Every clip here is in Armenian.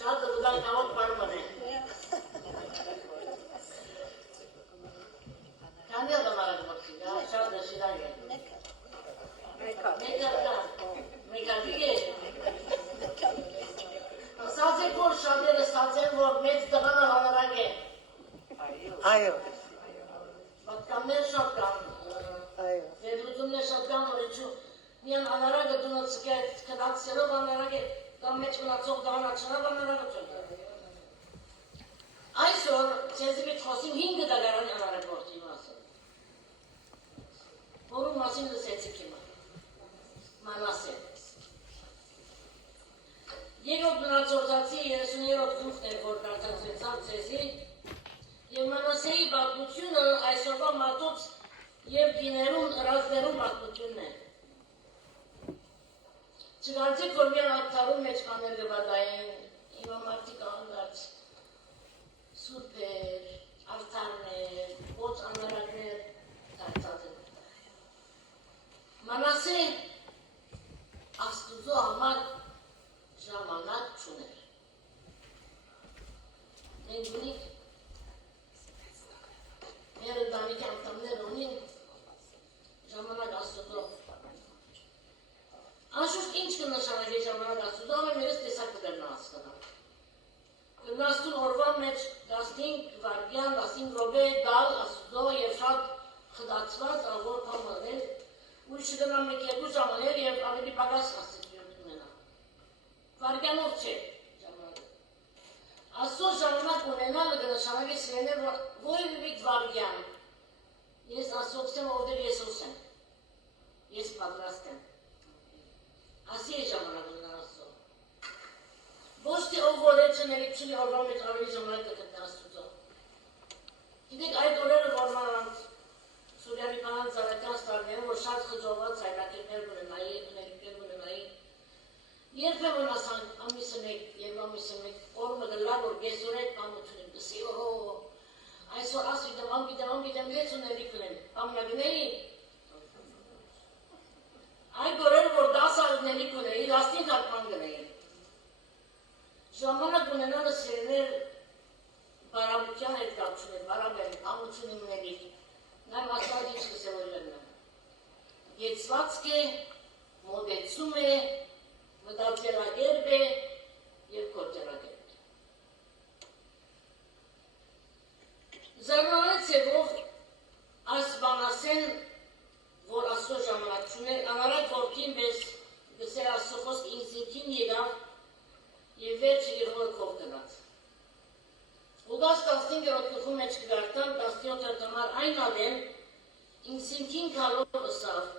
Շատ ուդայնավոր պարմն է։ Քանի адам արագ մոքսի, շատ դաշիրակ է։ Մեկարգիկ է։ Ասած եք, որ շատերը ստացեն, որ մեծ տղանը հանրակ է։ Այո։ Պատկաններ շատ կան։ Վերլուծումներ շատ կան, որ ինչու միան հանրակը դունը ծկետ, կնացելով հանրակ է, կամ մեջ մնացող տղանա չնավ հանրակը չոտ։ Այսօր ձեզի պիտ խոսիմ 5 դագարանի հանրակ որդի մասը։ Որու մասին լսեցիք հիմա։ Մանասե։ Երկրորդ մնացորդացի 30-րդ գլուխն էր, որ կարդացվեցավ ձեզի, և Մանասեի պատմությունը այսօրվա մատուց և գիներուն ռազներուն պատմությունն է։ Չգարցեք, որ միան ատթարում մեջ կաներ գվադային, հիմա մարդիկ անդարց, սուրպեր, արդարներ, ոչ անարակներ դարձած են։ Մանասե աստուծո համար ժամանակ չուներ։ Մենք ունիք մեր ընտանիքի անդամներ ունին ժամանակ աստուծո։ Անշուշտ ինչ կնշանակի ժամանակ աստուծո, ամեն մերս տեսակ կդերնա հասկանալ։ Կնաստուն օրվա մեջ 15 վարգյան, 15 ռոբե դալ աստուծո և շատ խդացված ավոր պամանել, ուրիշը գնամ մեկ երկու ժամաներ և ավելի պագաս աստիծյոտ ունենա։ Վարգյանով չէ ժամանակ։ Աստծո ժամանակ ունենալը կնշանակի սիրեներ, որ որևէ մի վարգյան, ես աստծոց եմ, ովդեր Եսուս եմ, ես պատրաստ եմ։ Ասի է ժամանակ ունենալ աստծո։ Ոչ թե ով որ է չնելիք չունի օրվա մեջ ավելի ժամանակ կգտնի աստծո։ Գիտեք այդ օրերը որ մանանց Սուրյանի կանանց ծառայության ստարներում, որ շատ խջոված հայրակերներ ունենայի, ունելիքներ ունենայի, երբեմն ասան ամիսը մեկ և ամիսը մեկ օրը գլա, որ գեսորեք պամություն եմ գսի, այսօր ասվիտեմ, անգիտեմ, լեց ունելիք ունեմ, պամնագնեի, այդ օրերը, որ 10 ալնելիք ունեի, 15 ալման գնեի, ժամանակ ունենալը սերներ բարավության հետ կապ չուներ, բարավեր, պամություն եմ ունելիք, Նայ մասնակ ինչ կսևորիլն եմ։ Եծվածք է, մոդեցում է, մտածելագերբ է և գործելագերբ է։ Զարմանալի ցևով այս Մանասեն, որ աստծո ժամանակ չուներ, անարակ որդին պես գսեր աստծո խոսք ինքնին եղավ և վերջը իր հորքով գնաց։ Ուգաս 15-րդ գլխում մեջ կգարտան 17-րդ համար այն ադեմ ինքսինքին կալով ըսավ,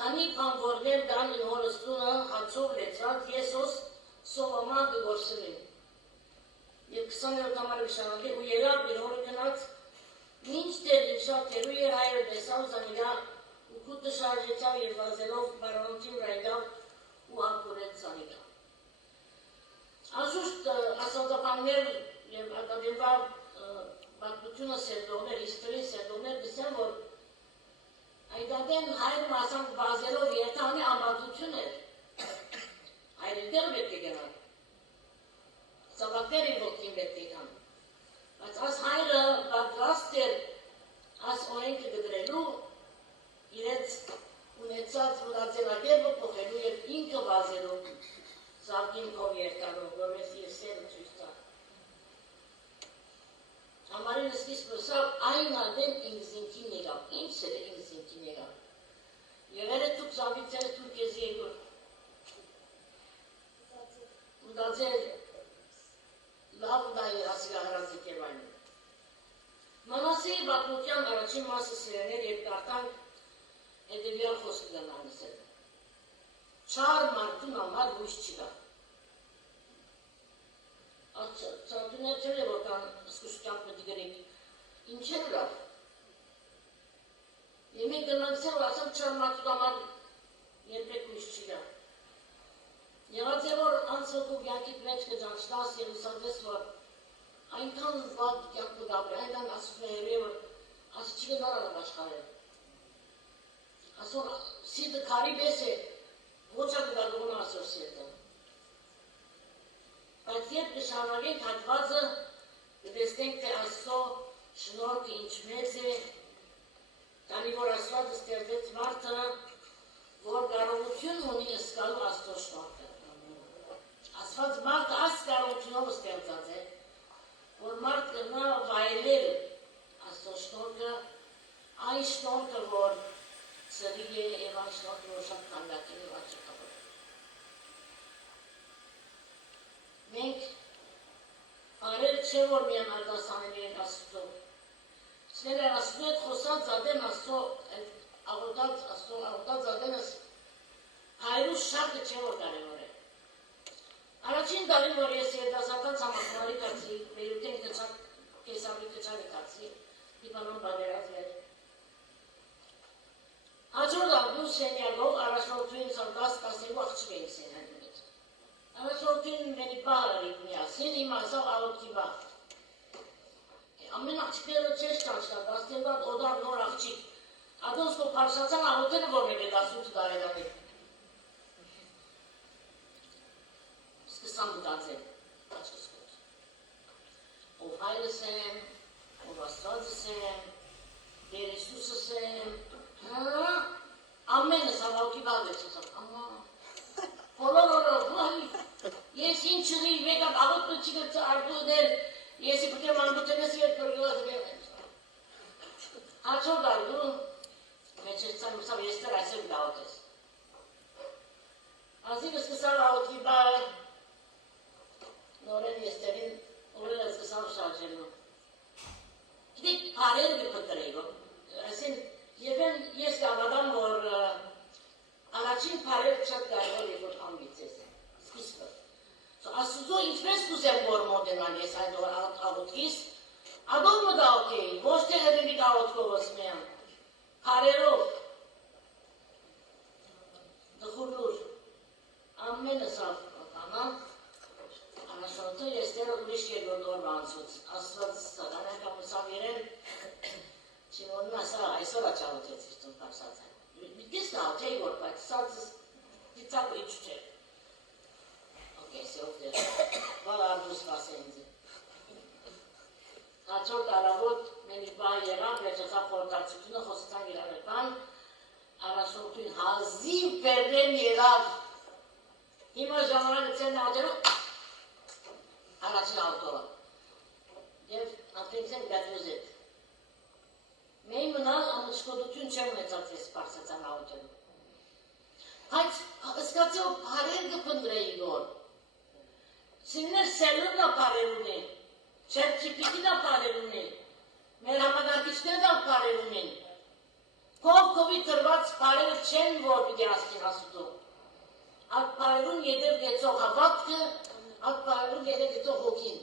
քանի պանվորներ դան իմ հորս տունը հացով լեցված Եսոս սովամա գգորսրին։ Եվ 20-րդ համար վիշանալի ու եղավ իր հորը գնաց, մինչ դեր իր շատ տերու էր հայրը դեսավ զանիգա ու կուտը շարժեցավ և վազելով բարոնոտին ռայդավ ու անկուրեց զանիգա։ Անշուշտ ասածապաններ և ակադեմվա պատմությունը սերդողներ, իստրին սերդողներ գսեն, որ այդադեն հայր մասանք բազելով երթանի ամբատություն էր, հայրին դեղ պետք է գնալ, ծավակներ իր ոտքին պետք է գան, բայց աս հայրը պատրաստ էր աս օրենքը գդրելու, իրենց ունեցած մտածելագերբը փոխելու և ինքը բազելով զավգինքով երթանով, որպես իր սերը ցույց տա։ Համարին սկիզբ ըսավ այն ադեմ ինքզինքին եղավ, ինչ էր ինքզինքին եղավ։ Եղեր է դուք զավիցեր դուք ես երկոր։ Մտածել լավ դա է ասիլահրազիկ և այն։ Մանասեի պատմության առաջին մասը սիրեներ և կարդանք հետևյալ խոսքը գնանսել։ Չար մարդուն համար հույս չկա։ Ծանտուներ չեր է, որ կան սկուշկյան պտի գրենք, ինչ էր լավ։ Եվ մենք գնանքսել, որ ասեմ չար մարդուն համար երբեք հույս չկա։ Եղած է, որ անցվոքով յանքիտ մեջ կջանչնաս և ուսանվես, որ այնքան վատ յանք կգաբրի, այնքան ասում է հերու է, որ ասի չի գնալ ալավ աշխարել։ Ասոր սիդը քարի բես է, Ոչա կդագողն ասոր սիրտը։ Բայց երբ նշանավենք հատվածը, կտեսնենք, թե Աստծո շնորհքը ինչ մեծ է, քանի որ Աստված ստեղծեց մարդը, որ կարողություն ունի զգալու Աստծո շնորհքը։ Աստված մարդը այս կարողությունով ստեղծած է, որ մարդ կրնա վայելել Աստծո շնորհքը, այն շնորհքը, որ ծրի է եւ այն շնորհքը, որ շատ քանդակ է եւ աճակավոր։ Մենք արել չէ, որ միան արտասանելի են Աստծո։ Սներ Աստծո հետ խոսած զադեն Աստծո աղոտած զադենս հայրու շարքը չէ, որ կարևոր է։ Առաջին դարին, որ ես երդասարտան համախմարի կացի, վերութեն կեսավի կչարի կացի, իպանոն բավերած վեր։ Հաջորդ աղբու սենյագով առաջորդույն սարկաս-կասելու աղջիկ էինք սենյագնից։ Առաջորդույն մենի բաղարարիք միասին, իմ ասավ աղոտքի բաղ։ Ամեն աղջիկները չես ճանչկա, դաստենվատ օդար նոր աղջիկ։ Ադոնց կո պարշացան աղոտերը որ մեկը 18 դարերանի։ Սկսան մտածել, աչքսկոտ։ Ով հայրս եմ, ով Աստվածս եմ, Տեր Հիսուսս եմ, ամենս հավաքի բաղվեց ասավ, ամա, բոլոր ես ինչ չրի, մեկ ապ աղոտ պլչիկը արգուներ, եսի պտեմ անբուտենես ետ կրգված եմ։ Հաչոր դարգու, մեջ ես ծան մուսավ եստեր այսել գաղոտ ես։ Ազիվը սկսավ աղոտքի բաղը, նորեն եստերին օրերը սկսավ շարժելու։ Գիտեք, պարերը կպտրեյգով, այսին ես կավադամ, որ առաջին պարերը շատ կարևոր է, որ ամբիցես է, սկիզբը։ Աստուծո ինչպես կուզեմ, որ մոտենալ ես այդ աղոտքիս, ադով մտա օքեյ, ոչ թե հրինիկ աղոտքով ասմեան, պարերով, դխուրլուր, ամենը սավ կանան, Անաշորտը ես տերը ուրիշ կերգոտ օրվա անցուց, աստված սատանական մուսավ երեն, չիմորն ասա այսօր աչաղոտեց իստում պարսած է։ Միտես նա աթեի որ պայտ, սածս դիցակ իչ չէ։ Okay, se ofte, vala ardus pasenze. Հաջորդ առավոտ մենի բա եղավ, վերջացավ խորհրդակցությունը, խոսեցան իրար բան, առաջորդին հազիվ պերդեն եղավ, հիմա ժամանակ ցեն ադերով, առաջին ավտովը, և ապրենքսեն գատուզետ։ Մեի մնալ ամուշկոդություն չեմ ունեցած ես պարսացան ավտովը։ Բայց սկացեով պարեր գպնդրեի գոր, սիններ սելուն նա պարեր ունի, չերպչիպիտի նա պարեր ունի, մեր համագարկիչներ նա պարեր ունի, կովի տրված պարերը չեն, որ պիտի ասկին ասուտով։ Այդ պարերուն ետև գեցող հավատքը, այդ պարերուն ետև գեցող հոգին։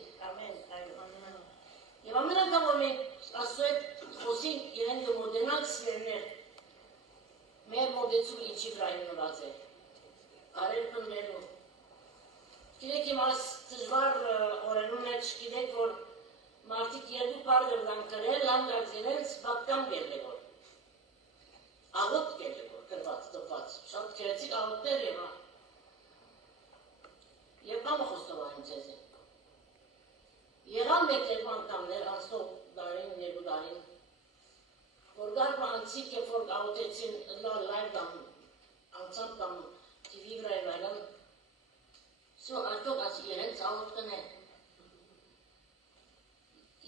Եվ ամեն անգամ, որ մենք աստու հետ խոսենք իրեն գմոդենանք սվերներ, մեր մոդեցում ինչի վրային նորած է, պարեր պնդելու։ Գիտեք իմ աս դժվար օրենուն մեջ գիտեք, որ մարդիկ երկու պարեր լան կրել, լան դարձ իրենց բակտամ գերլեգոր։ Աղոտ գերլեգոր, կրված, տպված, շատ կերեցիկ աղոտներ եմ, և կամը խոստովային ձեզ է։ Եղան մեկ երկու անգամներ, անցնող դարին, երկու դարին, որ գարբ անցիկ և որ աղոտեցին լայվ դամ, անցան դամ, TV վրա և այլն, սո արդյոք ասի իրենց աղոտ կնե։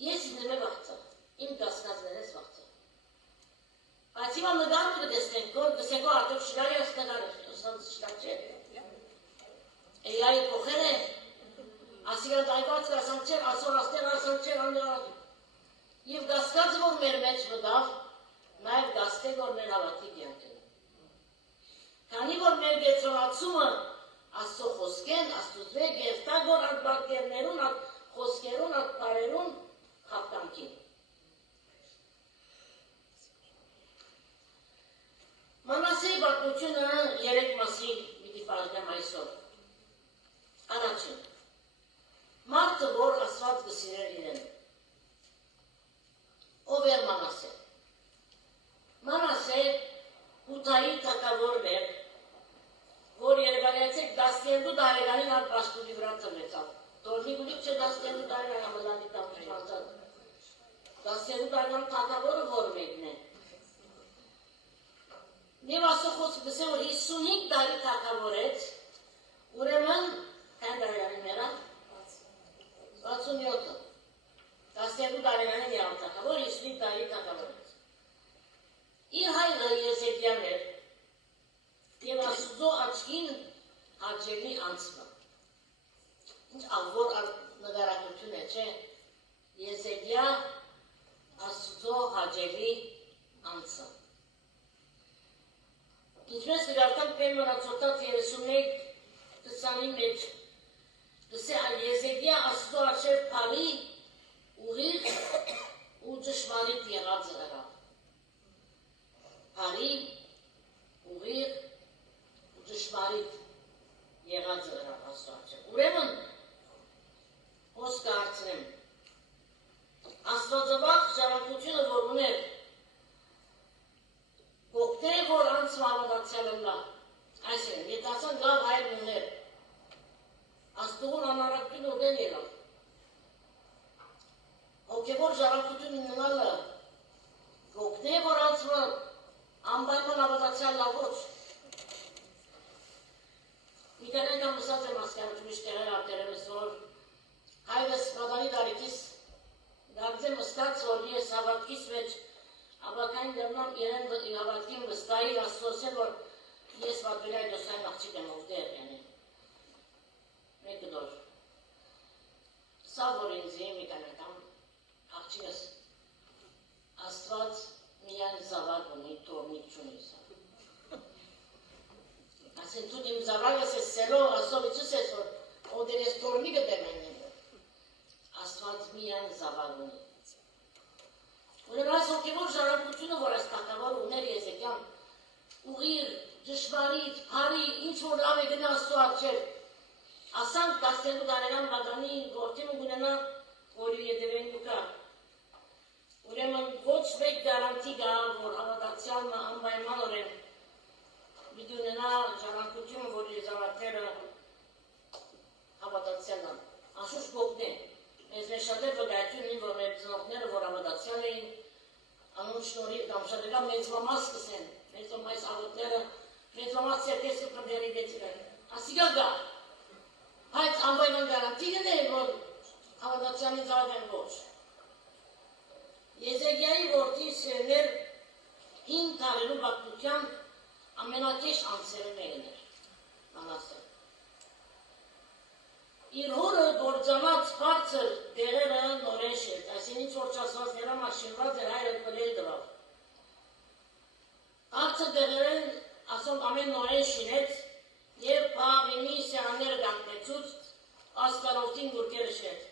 Ես ինդեմ է վաղցա, իմ կասկազներ ես վաղցա։ Բայց հիմա նգարը կտեսնենք, որ գսեկո արդյոք շրարի ես նգարը, շրար չէ։ Էյայի կոխեր է, ասիգան դայված կասանք չեր, ասոր աստեղ ասանք չեր անդրար։ Եվ գասկացը, որ մեր մեջ մդավ, նաև գասկե, որ մեր հավատի գյանք են։ Քանի որ մեր գեցողացումը աստծո խոսքեն, աստուծվե գերտա, որ այդ բակերներուն, այդ խոսքերուն, այդ պարերուն խապտանքին։ Մանասեի բակնությունը երեք մասի միտի պարդեմ այսօր։ Առաջին, մարդը, որ աստված գսիրեր իրեն, ով էր Մանասե։ Մանասե հութայի թակավորն էր, որ Իրան թագավորը որ մեկն է։ Եվ ասո խոսքը գսե որ 55 տարի թագավորեց, ուրեմն կան տարիանի մերա 67-ը։ 12 տարիներին եղավ թագավոր, 55 տարի թագավորեց։ Իր հայրը Եզեկիան էր, և Աստծո աչքին հաճելի անցվա։ Ինչ ավոր նգարակություն է, չէ, Եզեկիա Աստծո հաճելի անցա։ Ինչպես գրական պեն մնացոտած 31-20-ի մեջ, դսե Եզեկիա Աստծո աչև պարի ուղիղ ու ճշմարիտ եղած ըրա։ Պարի ուղիղ ու ճշմարիտ եղած ըրա Աստծո աչև։ Ուրեմն, հոսքը հարցնեմ, Աստվածավախ ժառանգությունը որ ուներ, գողթե որ անցվավադացյալ լա, այսինքն, եթե ասան լավ հայր ուներ, Աստուղուն անարակտին ուդեն ելավ, հոգևոր ժառանգություն ունենալը, գողթե որ անցվա անպայման ավադացյալ լա ոչ, մի տեղ եկամ մսած եմ ասկարություն իշտեղեր ատերեմ ես, որ հայրս պատանի դարիքիս Գարձեմ վստած, որ ես հավատքիս մեջ ավակային դրնամ իրեն հավատքին վստահիր աստոսել, որ ես վատվիրայ դոսային աղջիկ եմ ովդեր յանի։ Մեկը դոր։ Սա որ ինձի մի կանական աղջիկս աստված միայն զավակ ունի, տորնիկ չունի սա։ Ասեն թուտ իմ զավակս ես սելով աստովիցուս ես, որ ովդեր ես տորնիկը դեմեն Աստված միայն զավակ ունի։ Ուրեմն այս հոգևոր ժառանգությունը, որ այս թագավոր ուներ Եզեկիան, ուղիղ, ճշմարիտ, բարի, ինչ որ լավ է գնա Աստծո առջև, ասանք 12 տարեկան պատանի որդին ունենա, որի ետևեն կա։ Ուրեմն ոչ մեկ գարանտի կա, որ հավատացյալը անպայմանորեն պիտի ունենա ժառանգությունը, որ իր զավակները հավատացյալ են։ Անշուշտ գողն է։ Ես մեր շատեր վգայություն էին, որ մեր ծնողները, որ ավադացյալ էին, անուն շնորհիվ կամ շատերան մեծ մամաս կսեն, մեծ մամայս աղոտները, մեծ մամաս ծերկեսը պրդերի դեցին են, ասիկա գա, հայց անպայման գարանտին է, որ ավադացյալին զարդ են ոչ։ Եզեկիայի որդի սերներ 5 տարերու բակտության ամենակեշ անցերը մեղն էր, անասը։ Իր հորը գործանած բարձր դեղերը նորեն շերտ, այսին ինչ որ չասվածները մաշինված էր հայրը պլել դրավ։ Բարձր դեղերեն ասոն ամեն նորեն շինեց և պաղինի սեանները գանտեցուց աստարովտին գուրկերը շերտ։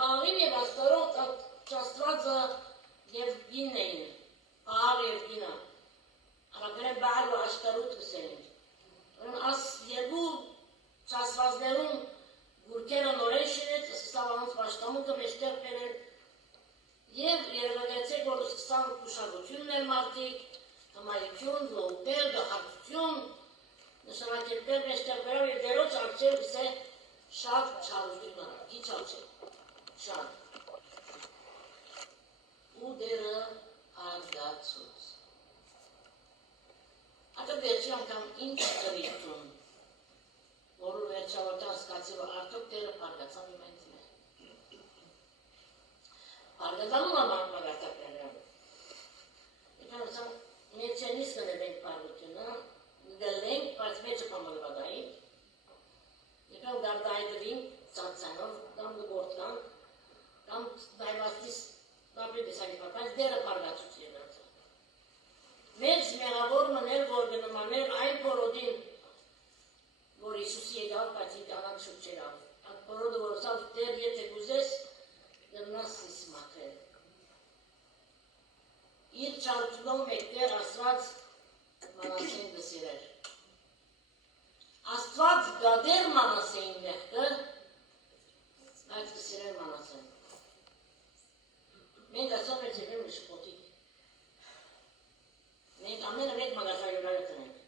Պաղին և աստարով չաստվածը և գինն էին, պաղ և գինը։ Արապերեն բաղր ու աշտարուտ կսերին։ Աս երկու չաստվածներում Գուրկերը նորեն շիրեց, սկսավ անց պաշտամուկը մեջտեղ պերել և երևակայցեք, որ սկսան կուշագությունն էր մարդիկ, հմայություն, լոպեր, գախարդություն, նշանակետներ մեջտեղ պերավ և դերոց աղջեր վսե շատ չարություն արա, գիչ աղջեր, շատ։ Ու դերը արգացուց։ Ակը դերջի անգամ ինչ կրիթուն, որը վերջավորտան սկացի, որ արդոք դերը պարգացան իմ այնցին է։ Պարգացանում աման պարգացակները։ Եկան ասամ, մեջենիս կնետենք պարգությունը, դելենք, բայց մեջը պամալվադայի, եկան գարդայդրին, ծանցանով, կամ գորդկան, կամ դայվաստիս, կամ պետեսանի պարպայց, դերը պարգացուց եղրացը։ Մեջ մեղավոր մներ, որ գնմաներ այն պորոդին, որ Իսուսի եկավ, բայց իտանակ շուտ չերավ։ Այդ պորոդը, որ սավ դեր եթե գուզես, դրնաս սիս մաքրել։ Իր չարությունով մեկտեր աստված մանասեն դսիրեր։ Աստված գադեր մանասեին մեղկը, բայց դսիրեր մանասեն։ Մենք ասում ենք ձևեմ մշպոտիկ։ Մենք ամենը մեկ մագասայորայը տնենք։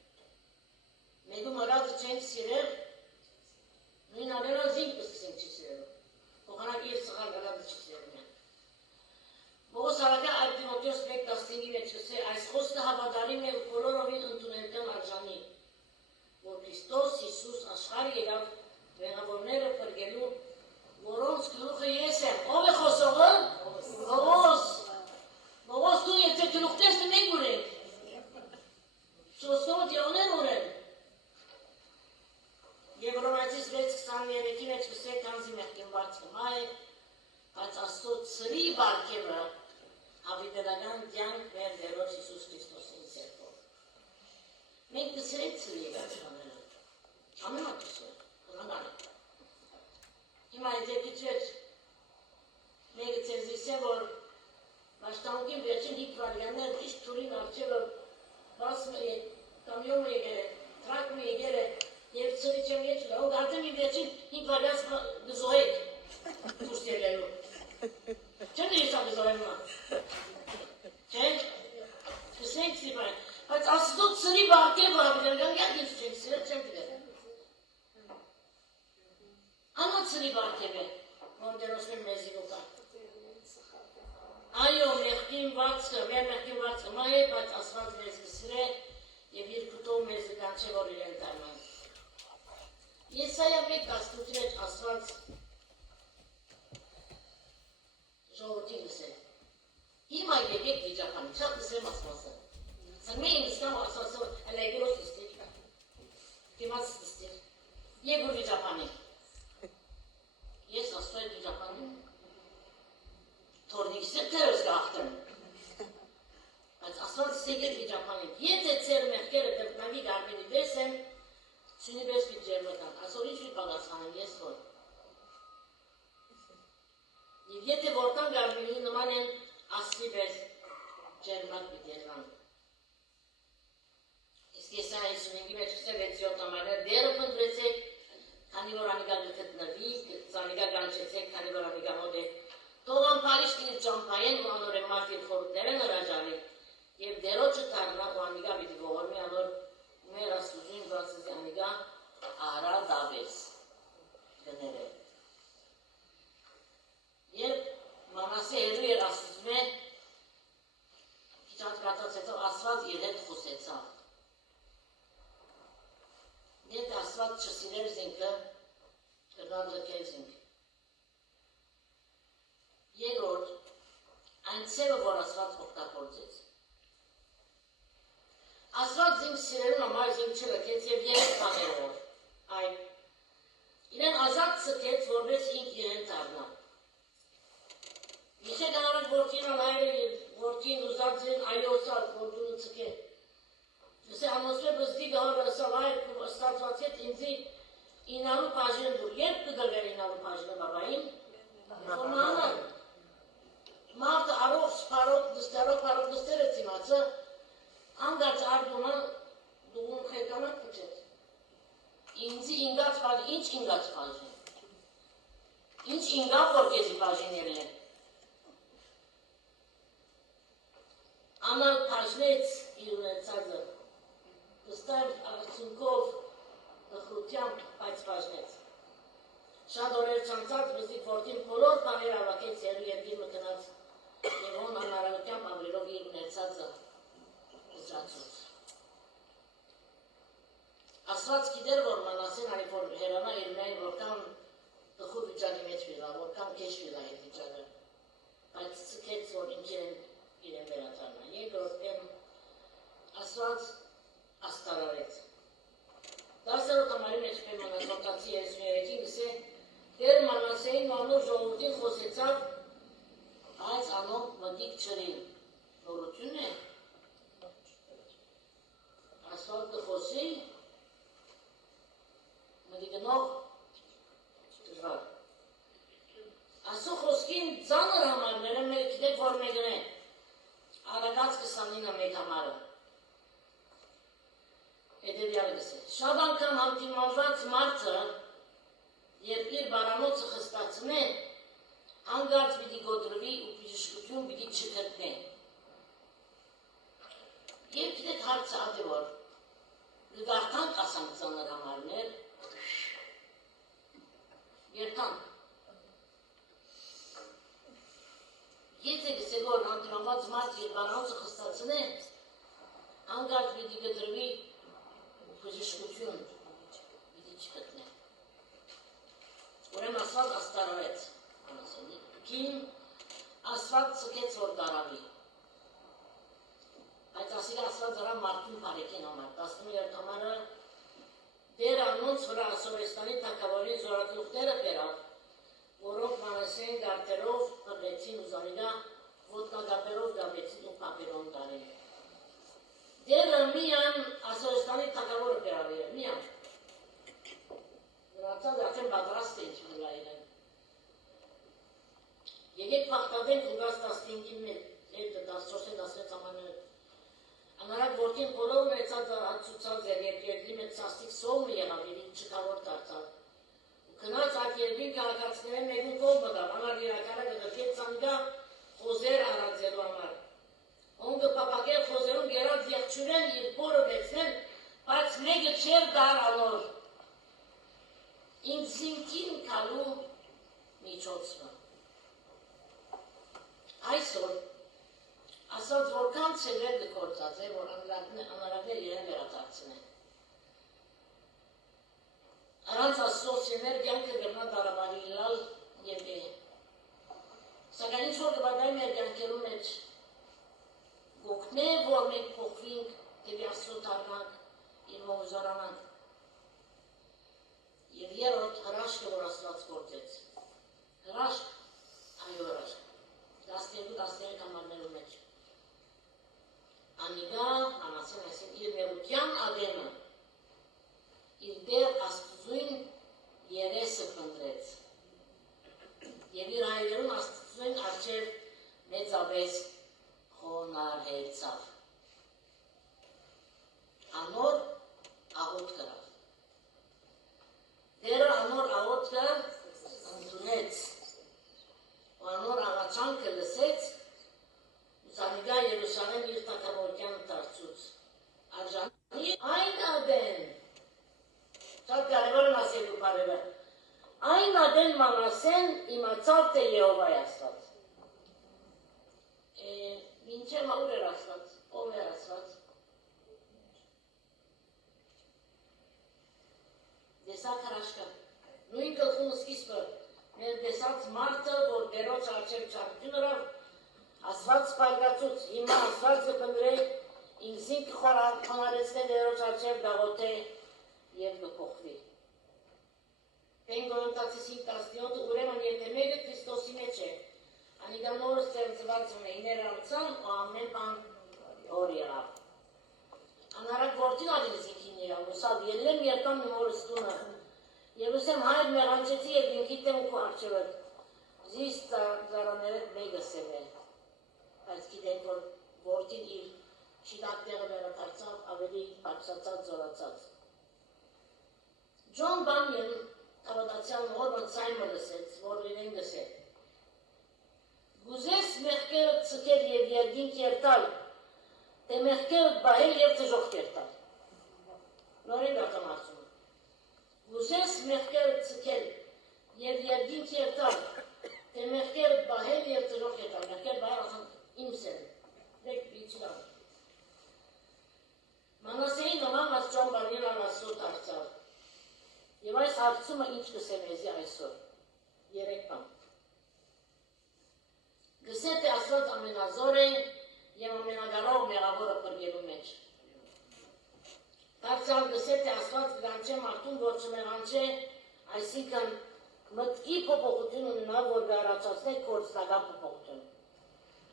Մեկում հրածը չենք սիրել, նույն ամենը զինք կսկսենք չի սիրելու։ Հոխանակ և սխալ գալածը չի սիրել միան։ Բողոս հարակա այդ դիմոտ կամիոն եկել է, տրակը եկել է, եւ ծրիչ եմ ետ լավ, արդեն մի վերջին 5 վարյաց գզոհեք դուրս ելելու։ Չեն դիրսա գզոհեմ նա։ Չեն, կսենք սիպայն, բայց ասդոտ ծրի բարկել վարավիդել, գանգյակ ինձ չենք սիրել, չեմ պիտել։ Անա ծրի բարկել է, ոնդերոսմեն մեզի վոկա։ Այո, մեղքին վացքը, մեր մեղքին վացքը մա է, բայց ասված մեզ գսրե և երկուտով մեզ գանչե, որ իրեն տարման։ Եսայա մեկ աստուծին էջ ասված ժողոտին գսել։ Հիմա եկեք վիճապանի, շատ գսեմ ասվածը։ Սրմե իմ գսկամ ասվածը, էլ էգրոս գստիր, դիմաց գստիր, եկ որ վիճապանի։ Ես աստու էդ վիճապանի։ Թորնիքսը թերս գաղթեմ, բայց ասված սեգեր վիճապանին, եթե ծեր մեղքերը դրտնավի գարմենի բես եմ, սյունի բես պիտ ջերմական, ասոր ինչ պիտ բաղացանեմ, ես որ։ Եվ եթե որտան գարմենի նման են ասլի բես ջերմակ պիտ երվան։ Իսկ ես այն սյունենգի մեջ կսե 6-7 ամարներ դերը պնդրեցեք, քանի որ անիգա գտնվի, ծանիգա գանչեցեք, քանի որ անիգա հոդ է Տողան պարիշ կինր ճամպայեն ու անոր է մարդիր խորուտերը նրաժարի և դերոջը տարնա ու անիգա բիդի ողորմի անոր մեր աստուզույն վացզի անիգա արա դավես գներ է։ Երբ մանասե հերու էր աստուզում է իջատ կատած հետո ասված երետ խուսեցավ։ Եթե ասված չսիրեր զինքը կրնան լքեր զինքը։ Երկրորդ, այն ծևը, որ ասված օգտագործեց։ Ասված զինք սիրելուն համար զինք չլքեց և երեք բաներով, այն իրեն ազատ ցկեց, որպես ինք իրեն դառնա։ Իշեք անարակ որդին անայրը որդին ուզած զին այոսալ, որդունը ցկե։ Եսե անոսվե բզդի գահոր ասալ այր ստացված հետ ինձի ինալու պաժին դուր, երբ կգրվեր ինալու պաժինը բաբային, խորմանան։ Մարդը արով շպարով դստերը ծիմացը, անգարց արդունը դուգուն խեկանակ պուչեց։ Ինձի ինգաց պաժին, ինչ ինգաց պաժին։ Ինչ ինգավ որ կեզի պաժին երել են։ Անալ պաժնեց իր ունեցածը, դստար աղցունքով նխրությամբ պայց պաժնեց։ Շատ օրեր չանցած բզիկ որդին բոլոր բաներ ավակեց երու երգիր մտնած և հոն անարավությամբ ամրելով իր ունեցածը զրացուց։ Ասված գիտեր, որ մանասին արի, որ հերանա իր մեն որքան տխու վիճանի մեջ վիլա, որքան կեշ վիլա իր վիճանը, բայց ծկեց, որ ինք իրեն վերաթարնա։ Երկրորդեն ասված աստարարեց։ Դասերոտ ամարի մեջ պեմ անասոտացի 33-ին գսե դեր մանասեին ու անոր ժողորդին խոսեցավ, այս անով մտիկ չրին։ Նորություն է։ Ասված կխոսի, մտիկնող դժվար։ Ասու խոսքին ծանր համարները մեր գիտեք, որ մեկն է, արագած 29-ը մեկ համարը։ Հետևյալը գսե։ Շատ անգամ համտիմանված մարդը երբ իր բարանոցը խստացն է, հանգարց պիտի գոտրվի ու բժշկություն պիտի չգտնե։ Երբ գիտեք հարցը ադե որ գգարթանք ասանք ծանր համարներ, երթանք։ Եթե գսեք որ համտիմանված մարդ իր բարանոցը խստացն է, հանգարց պիտի գոտրվի բժշկություն պիտի չգտնե։ Ուրեմ ասված աստարարեց, կին ասված ծկեց, որ կարավի։ Բայց ասիգա ասված արա մարդուն պարեկին համար, 17 համարը դեր անոնց վրա Ասորեստանի թակավորի զորակլուխները պերավ, որոնք մանասեն գարտերով պրլեցին ու զանիգա ոտնագապերով գամեցին ու պապերոն դարին։ Դերը միան Ասորեստանի թակավորը պերավ էր, միան։ Նրանցած արդեն բադրաստ է ինչ մլա իրեն։ Եկեք պաղտավենք ուգաս 15-ին մեր, 14-16 ամաները։ Անարակ որդին բոլոր ունեցած ապացուցած էր, երբ երկրի մեջ սաստիկ սովը եղավ, երբ չկավոր դարձավ։ Գնաց այդ երկրի քաղաքացիները մեկու կողմ մտավ, անար իրականը գղրկեց ծանգա խոզեր առածելու համար։ Ոնգը պապակեր խոզերում գերած եղջուրեն իր պորը բեցնեն, բայց մեկը չեր դար անոր։ Ինձինքին կալու միջոցը։ Այսօր, ասած որքան ծևեր դկործած է, որ անարակներ իրեն վերադարձնեն։ Առանց ասծո սիներգիան կգրնա դարաբանի իլալ և է։ Սակայն ինչ-որ կբադայի մեր գյանքերու մեջ գոգն է, որ մենք փոխվինք դեպի ասծո դառնանք իր ողջարանանք։ Եվ երրորդ հրաշքը, որ Աստված գործեց։ Հրաշք, այո հրաշք, 12-13 համարներու մեջ։ Անիգա, անասեն այսին, իր մեղության ադեմը, իր դեր Աստծույն երեսը պնդրեց։ Եվ իր հայրերուն Աստծույն արջև մեծապես խոնարհեցավ։ Անոր աղոտ կրավ։ Դերը անոր աղոտքը ընդունեց, ու անոր աղաչանքը լսեց, ուսանիգա Երուսալեմ իր թագավորության դարձուց։ Արժանի այն ադեն, շատ կարևոր ասելու բարերը, այն ադեն Մանասեն իմացավ թե Եհովայ Աստված։ Մինչև ուր էր ասված, ով էր ասված։ Դեսակ հրաշկա, նույն գլխուն սկիզբը, մեր դեսած մարդը, որ դերոց արջև չարություն հրավ, ասված պայգացուց, հիմա ասված գպնդրե, ինքսին կխոնարեցնե դերոց արջև դաղոթե և գպոխվի։ Պենգորոնտացի 5-17, ուրեմն եթե մեկը Քրիստոսի մեջ է, անիգա նորը ստեղծված ունե, իներ անցան ու ամեն բան որ եղավ։ Անարակ որդին ադինս ինքին եղավ, ուսավ ելլեմ երկան մորս տունը, և ուսեմ հայր մեղանչեցի և ինքիտ եմ ու կարչևըտ, զիս ծարաներդ մեկս եմ է, բայց գիտենք, որ որդին իր շիտակտեղը վերադարձավ ավելի պարծացած զորացած։ Ջոն Բանյեն հավատացյան օրը ցայմը լսեց, որ իրեն գսել։ Գուզես մեղքերը ցկել և երգինք երտալ, թե մեղքերը բահել և թժող կերտալ։ Նորեն գատամարցում։ Գուզես մեղքերը ցկել և երգինք երտալ, թե մեղքերը բահել և թժող կերտալ։ Մեղքերը բահել ասան իմս են, դեք պիչլավ։ Մանասեի նման Ջոն Բանյեն Աստծո դարձավ։ Եվ այս հարցումը ինչ գսեմ եզի այսօր, երեք բան։ Գսե թե Աստված ամենազոր է և ամենագարող մեղավորը պրգելու մեջ։ Դարձյալ գսե թե Աստված գրանչե մարդուն, որ չմեղանչե, այսինքն մտքի փոփոխություն ունենա, որ վերացածնե կործնական փոփոխություն։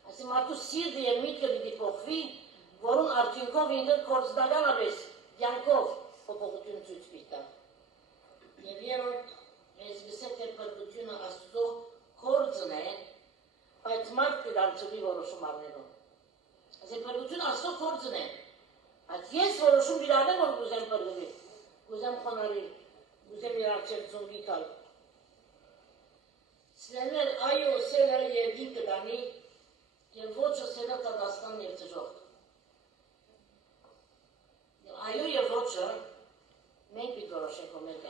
Այսինքն մարդու սիրտը և միտքը պիտի փոխվի, որուն արդյունքով ինքը կործնական ապես կյանքով փոփոխություն ցույց պիտի տա։ Եվ երրորդ, մեզ գսե թե պրգությունը Աստծո կործն է, բայց մարդ կդարձվի որոշում առնելու։ Այսինքն պրգությունը Աստծո կործն է, բայց ես որոշում իրարնեմ, որ գուզեմ պրգվի, գուզեմ խոնարհի, գուզեմ իր առջև ծունգի տալ։ Սիրելիներ, այո սերը երգին կդանի, և ոչը սերը կդաստան և թժող։ Այո և ոչը մենք պիտի որոշենք ու մեր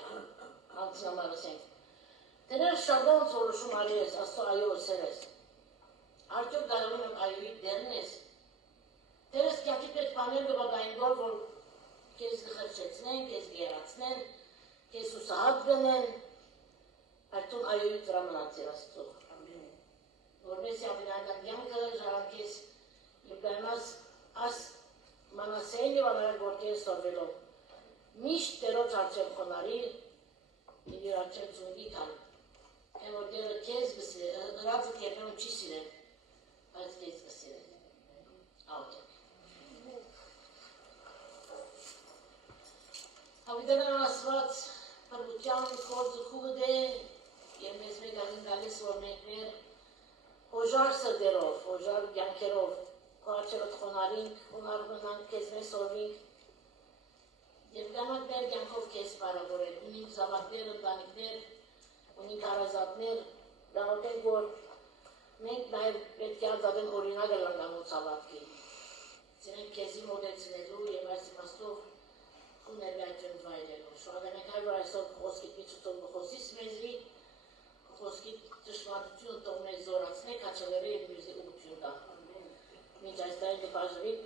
անցնամարսենք։ Դերեր շաբոնց որոշում արի ես, Աստծո այո սեր ես։ Արդյոք դարանում եմ այոյի դերն ես։ Դերես կյակի պետ պաներ գվադային գոր, որ կեզ գխրչեցնեն, կեզ գերացնեն, կեզ ուսահատ գնեն, արդյոն այոյի դրա մնացիր Աստծո։ Որպես ապինայնական կյանքը ժարանքես և գայնաս աս մանասեին և անարակ գործեր սորվելով։ Միշտ դերոց արջև խոնարիր և իր արջև ծունգի կան, են որ դերը կեզ գսիրել, հրածը կերպերում չի սիրել, բայց կեզ գսիրել, ավտեք։ Հավիտենան ասված պրգության կործը խուգդ է և մեզ մեկ ալին գալիս, որ մենք մեր հոժար սրդերով, հոժար գյանքերով, կոարջևըտ խոնարինք, խոնար մնանք, կեզ մեր սորվինք, Եվ գանակ մեր կյանքով քեզ բարավորել, ունիք զավակներ, ընտանիքներ, ունիք հարազատներ, դառնենք, որ մենք նաև պետք է ազատեն օրինակը լանգանոց հավատքի։ Սիրենք քեզի մոտեցնելու և այս իմաստով ու ներգայություն վայրելու։ Շնորհակալենք այ, որ այսօր խոսքիդ միջոցով խոսիս մեզի, խոսքիդ ճշմարտություն թող մեզ զորացնեք, հաճելերը և մյուզի ուղղություն տա։ Մինչ այս տարի կպաշտվի